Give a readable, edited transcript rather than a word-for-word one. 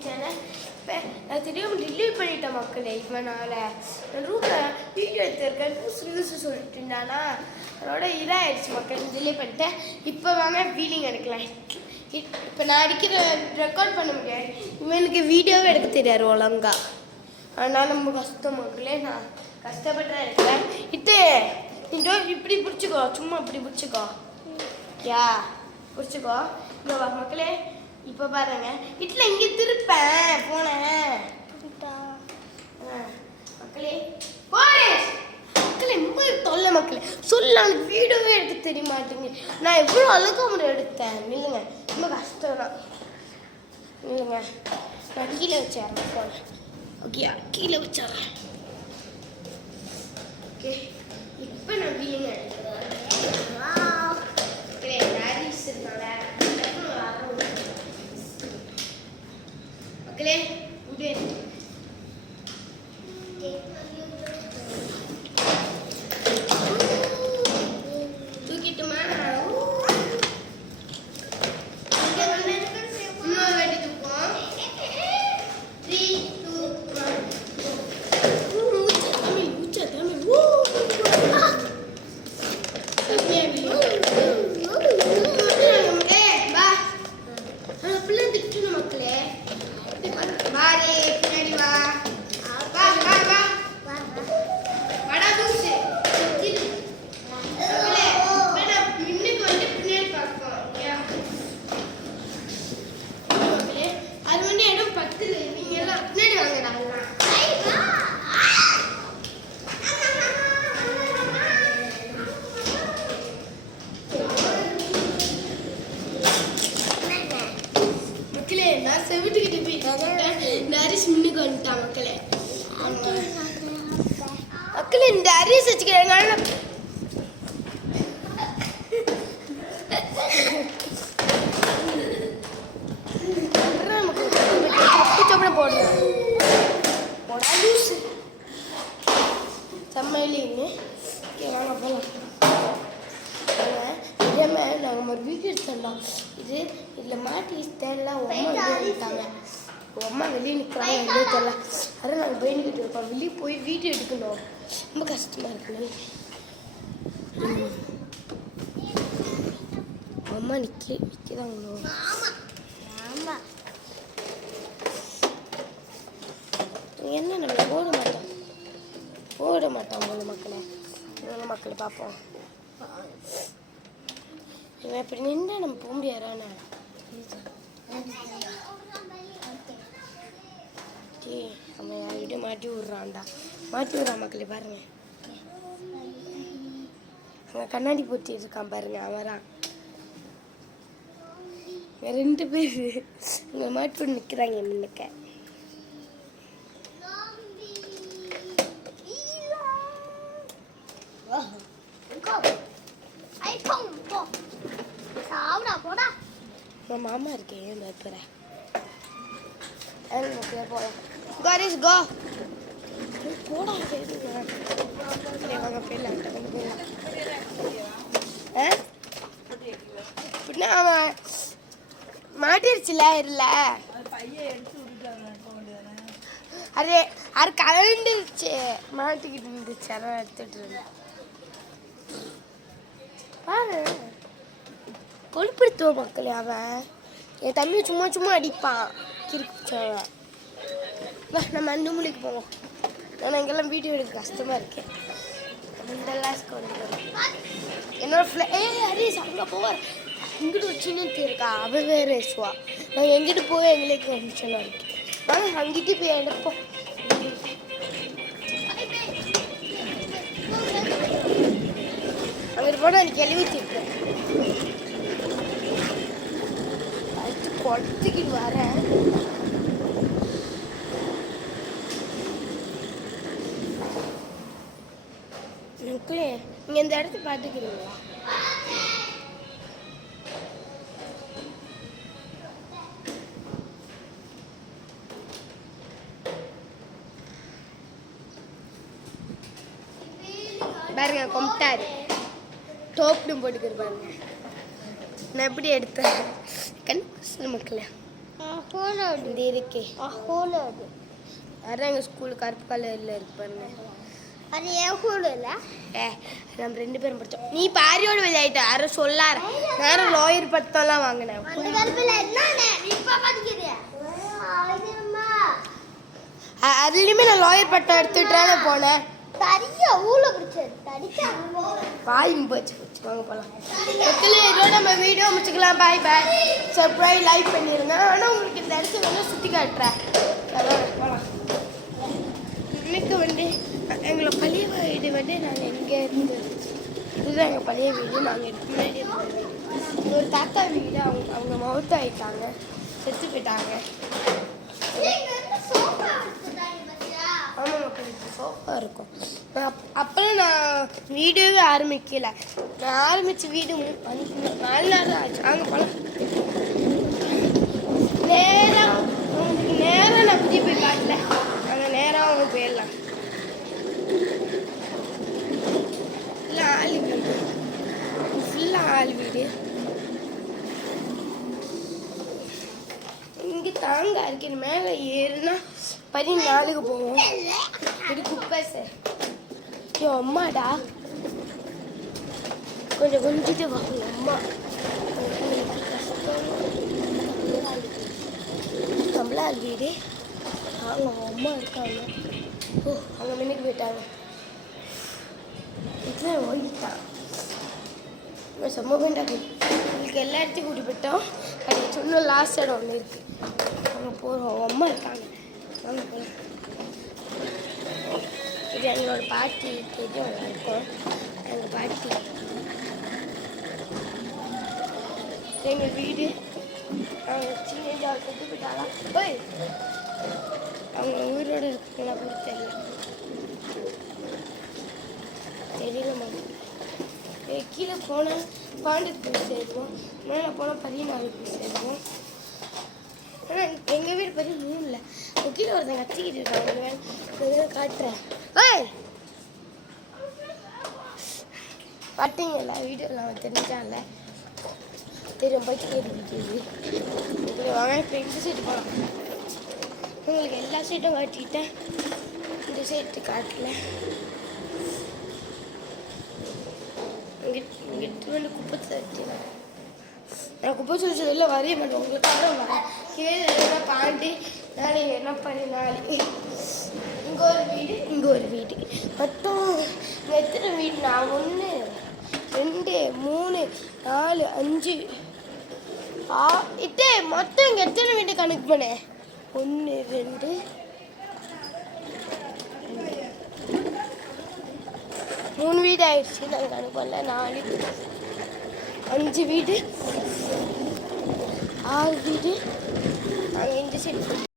YouTube channel. இப்போ நான் தெரியாம டிலீட் பண்ணிட்டேன் மக்களே. இவனால் ரூமில் வீடியோ எடுத்துருக்கேன் லூசு சொல்லிட்டு இருந்தானா அதோட இதாகிடுச்சு மக்கள். டிலீட் பண்ணிட்டேன். இப்போ வாங்க ஃபீலிங் எடுக்கலாம். இப்போ நான் ரெக்கார்ட் பண்ண முடியாது. இவனுக்கு வீடியோவே எடுக்க தெரியாது ஒழுங்கா. அதனால் ரொம்ப கஷ்டம் மக்களே. நான் கஷ்டப்பட்டு தான் இருக்கிறேன். இதோ இப்படி பிடிச்சிக்கோ, சும்மா இப்படி பிடிச்சிக்கோ. யா பிடிச்சிக்கோ. இங்கே வா மக்களே. இப்போ பாருங்க இட்ல இங்கே திருப்பேன் போனேன் மக்களே. மக்களே ரொம்ப தொல்லை மக்களே. சொல்லலாம் வீடியோவே எடுக்க தெரிய மாட்டேங்க. நான் எவ்வளோ அழகா முறை எடுத்தேன். இல்லைங்க ரொம்ப கஷ்டம் தான். இல்லைங்க நான் கீழே வச்சிடறேன் போனேன். ஓகே கீழே வச்சிடறேன். ஓகே இப்போ நான் வீலிங்க மக்களே தூக்கிட்டுமா இன்னொரு வாட்டி தூக்கும். 3, 2, மக்களே மக்களே இந்த அரிசி வச்சுக்கிறேன். போடுறேன் செம்மையிலேங்க. வாங்க போகலாம். இதே மாதிரி நாங்கள் ஒரு வீடியோ எடுத்தோம். இதில் மாட்டி தேடலாம் அம்மா வெளியிட்டாங்க. அம்மா வெளியே நிற்கிறாங்க வெளியே தெரியல. அதான் நாங்கள் பயந்துக்கிட்டு இருக்கோம். வெளியே போய் வீடியோ எடுக்கணும். ரொம்ப கஷ்டமாக இருக்குல்ல. அம்மா நிற்கிறாங்களோ. ஆமாம் என்ன நம்ம ஓட மாட்டோம் உங்களை மக்களை பார்ப்போம். இவன் இப்படி நின்றா நம்ம போக முடியாதானே. நம்ம யார்கிட்ட மாட்டி விட்றான்டா. மாட்டி விட்றான் மக்களே பாருங்க. அங்கே கண்ணாடி போட்டி இருக்கான் பாருங்க. அவரான் 2 பேர் இங்கே மாட்டி விட்டு நிற்கிறாங்க முன்னுக்க. மாமா இருக்கேன் பயப்படுறேன். போகலாம். காரிஸ் கோ போடா. வாங்க போயிடலாம். அப்படின்னா அவன் மாட்டிருச்சுல இருல. அது கலண்டுருச்சு மாட்டிக்கிட்டு இருந்துச்சு. அதான் எடுத்துட்டு இருந்தேன். பாரு கொழுப்படுத்துவோம் மக்களே. அவன் என் தம்பியை சும்மா அடிப்பான். கிரிச்சவன் நம்ம அந்த மூலைக்கு போவோம். ஆனால் இங்கெல்லாம் வீடியோ எடுக்க கஷ்டமாக இருக்கேன். இந்த லாஸ்க்கு வந்து என்னோட ஹரிஸ் அங்கே போவார். இங்கிட்டு ஒரு சின்ன இருக்கா. அவள் வேறு பேசுவா. நாங்கள் எங்கிட்டு போய் எங்களுக்கு கமிஷனாக இருக்கு. ஆனால் அங்கிட்டு போய் எடுப்போம். அங்கிட்டு போனால் எனக்கு எழுதிட்டு குளத்துக்கிட்டு வரேன். நீங்கள் இந்த இடத்த பார்த்துக்கிறீங்களா? பாருங்க கொம்பிட்டாரு டோப்டும் போட்டுக்கிட்டு பாருங்க. நான் எப்படி எடுத்தேன் கண் மக்களே. இது இருக்கே அதான் எங்கள் ஸ்கூல் கருப்பு கலரில் இருக்கு பாருங்க. அது ஏன் ஸ்கூல் இல்லை? நம்ம 2 பேரும் படித்தோம். நீ பாரியோட விளையாட்ட யார சொல்லார நேரம் லாயர் பத்தம்லாம் வாங்கினேன். அதுலேயுமே நான் லாயர் பட்டம் எடுத்துட்டானே போனேன். பாயும் போச்சு. வாங்க போகலாம். இதோட நம்ம வீடியோ முடிச்சுக்கலாம். பாய் பாய். சப்ஸ்கிரைப் லைக் பண்ணிடுங்க. ஆனால் உங்களுக்கு இந்த இடத்துல வேணால் சுற்றி காட்டுறேன். போகலாம். இன்னைக்கு வந்து எங்களை பழைய வீடு வந்து நாங்கள் எங்கே இருந்து இதுதான் எங்கள் பழைய வீடு. நாங்கள் இதுக்கு முன்னாடி இருந்த வீடு. ஒரு தாத்தா வீடு. அவங்க மவுத்து ஆகிட்டாங்க, செத்து போயிட்டாங்க. ஆமாம் மக்கள், இப்போ சோஃபா இருக்கும். அப்போலாம் நான் வீடியோவே ஆரம்பிக்கல. நான் ஆரம்பித்த வீடு 4 நாள் ஆச்சு. அங்கே போகலாம். நேராக நான் புதிய போய் காட்டல. அங்கே நேராக அவங்க போயிடலாம். ஃபுல்லாக ஆள் வீடு. ஃபுல்லாக ஆள் வீடு. இங்கே தாங்க இருக்கு. மேலே ஏறுனா 14 போவோம். இது குப்பை சார். ஐயோ அம்மாடா, கொஞ்சம் கொஞ்சிட்டு வாங்க அம்மா. நம்மளா வீடு. அவங்க அம்மா இருக்காங்க. ஓ, அவங்க மின்னுக்கு போயிட்டாங்க. இதுதான் ஓடிட்டான். செம்ம வேண்டாம். உங்களுக்கு எல்லா இடத்தையும் கூட்டி போயிட்டோம். அது சொன்ன லாஸ்ட் இடம் ஒன்று இருக்குது. அங்கே போகிறோம். அவங்க அம்மா இருக்காங்க. வாங்க போகலாம். இது எங்களோட பாட்டி தெரியும் இருக்கும். எங்கள் பாட்டி எங்கள் வீடு. அவங்க சின்ன செத்து போயிட்டாங்களா? போய் அவங்க உயிரோடு இருக்குங்களா கூட தெரியல மாதிரி. கீழே போனால் 12 போய் சேருவோம். மேலே போனால் 14 போய் சேருவோம். ஆனால் எங்கள் வீடு 13 இல்லை. கீழே ஒருத்தங்க கத்திக்கிட்டு இருக்காங்க. காட்டுறேன். ஓய், பார்த்தீங்களா வீடியோவில் அவன் தெரிஞ்சான்ல தெரியும். போய் கேட்டு இப்படி வாங்க. இப்போ இந்த சைட்டு போகலாம். உங்களுக்கு எல்லா சைட்டும் காட்டிக்கிட்டேன். இந்த சைட்டு காட்டல. இங்கிட்டு வந்து குப்பை தட்டினேன். நான் குப்பை சொல்லிச்சதில்ல வரைய மாட்டேன். உங்களுக்கு வரேன். கீழே தாண்டி 4 என்ன 14. இங்கே ஒரு வீடு, இங்கே ஒரு வீடு. மொத்தம் இங்கே எத்தனை வீடுனா 1 2 3 4 5 6 மொத்தம் இங்கே எத்தனை வீடு கணக்கு பண்ணேன்? 1 2 3 வீடு ஆயிடுச்சு. நாங்கள் கணக்கு பண்ணல. 4 5 வீடு 6 வீடு. நாங்கள் இந்த சைடு